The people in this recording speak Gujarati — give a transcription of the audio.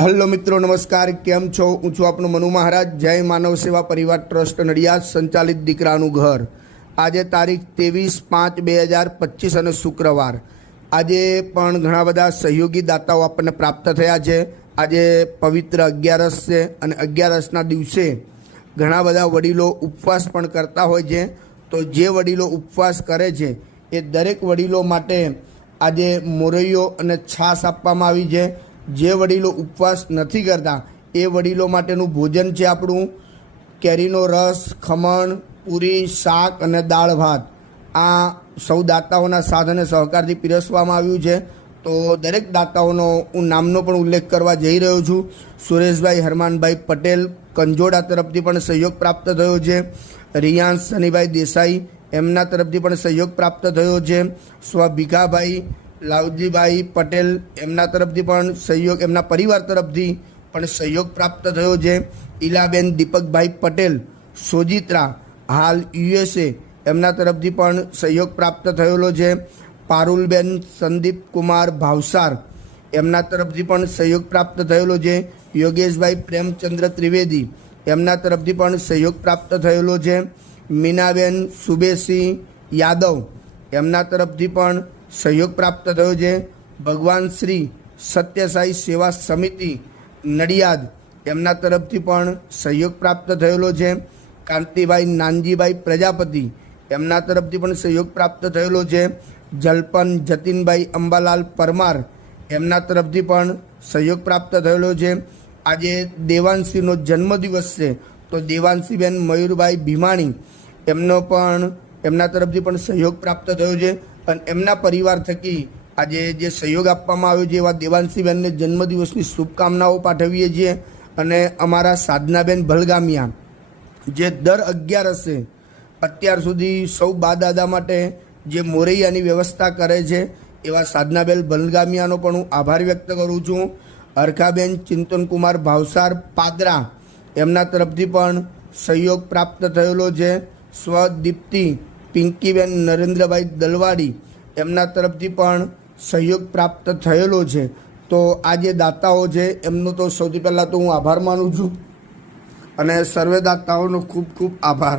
હેલો મિત્રો, નમસ્કાર. કેમ છો? હું છું આપનો મનુ મહારાજ. જય માનવ સેવા પરિવાર ટ્રસ્ટ નડિયાદ સંચાલિત દીકરાનું ઘર. આજે તારીખ 23/5/2025 અને શુક્રવાર. આજે પણ ઘણા બધા સહયોગી દાતાઓ આપણને પ્રાપ્ત થયા છે. આજે પવિત્ર 11 છે અને 11ના દિવસે ઘણા બધા વડીલો ઉપવાસ પણ કરતા હોય છે. તો જે વડીલો ઉપવાસ કરે છે એ દરેક વડીલો માટે આજે મોરૈયો અને છાશ આપવામાં આવી છે. જે વડીલો ઉપવાસ નથી કરતા એ વડીલો માટેનું ભોજન છે આપણું કેરીનો રસ, ખમણ, પૂરી, શાક અને દાળ ભાત. આ સૌ દાતાઓના સાથ અને સહકારથી પીરસવામાં આવ્યું છે. તો દરેક દાતાઓનો હું નામનો પણ ઉલ્લેખ કરવા જઈ રહ્યો છું. સુરેશભાઈ હરમાનભાઈ પટેલ કંજોડા તરફથી પણ સહયોગ પ્રાપ્ત થયો છે. રિયાંશ શનિભાઈ દેસાઈ એમના તરફથી પણ સહયોગ પ્રાપ્ત થયો છે. સ્વ ભીખાભાઈ લાવજીભાઈ પટેલ એમના તરફથી પણ સહયોગ, એમના પરિવાર તરફથી પણ સહયોગ પ્રાપ્ત થયો છે. ઈલાબેન દીપકભાઈ પટેલ સોજિત્રા હાલ USA એમના તરફથી પણ સહયોગ પ્રાપ્ત થયેલો છે. પારુલબેન સંદીપ કુમાર ભાવસાર એમના તરફથી પણ સહયોગ પ્રાપ્ત થયેલો છે. યોગેશભાઈ પ્રેમચંદ્ર ત્રિવેદી એમના તરફથી પણ સહયોગ પ્રાપ્ત થયેલો છે. મીનાબેન સુબેસિંહ યાદવ એમના તરફથી પણ સહયોગ પ્રાપ્ત થયો છે. ભગવાન શ્રી સત્યસાઈ સેવા સમિતિ નડિયાદ એમના તરફથી પણ સહયોગ પ્રાપ્ત થયેલો છે. કાંતિભાઈ નાનજીભાઈ પ્રજાપતિ એમના તરફથી પણ સહયોગ પ્રાપ્ત થયેલો છે. જલપન જતીનભાઈ અંબાલાલ પરમાર એમના તરફથી પણ સહયોગ પ્રાપ્ત થયેલો છે. આજે દેવાંશીનો જન્મદિવસ છે તો દેવાંશીબેન મયુરભાઈ ભીમાણી એમના તરફથી પણ સહયોગ પ્રાપ્ત થયો છે. અને એમના પરિવાર થકી આજે જે સહયોગ આપવામાં આવ્યો છે એવા દેવાંશીબેનને જન્મદિવસની શુભકામનાઓ પાઠવીએ છીએ. અને અમારા સાધનાબેન ભલગામિયા જે દર 11 અત્યાર સુધી સૌ બા દાદા માટે જે મોરૈયાની વ્યવસ્થા કરે છે એવા સાધનાબેન ભલગામિયાનો પણ હું આભાર વ્યક્ત કરું છું. હરખાબેન ચિંતનકુમાર ભાવસાર પાદરા એમના તરફથી પણ સહયોગ પ્રાપ્ત થયેલો છે. સ્વદીપ્તિ પિંકીબેન નરેન્દ્રભાઈ દલવાડી એમના તરફથી પણ સહયોગ પ્રાપ્ત થયેલો છે. તો આ જે દાતાઓ છે એમનો તો સૌથી પહેલાં તો હું આભાર માનું છું અને સર્વે દાતાઓનો ખૂબ ખૂબ આભાર.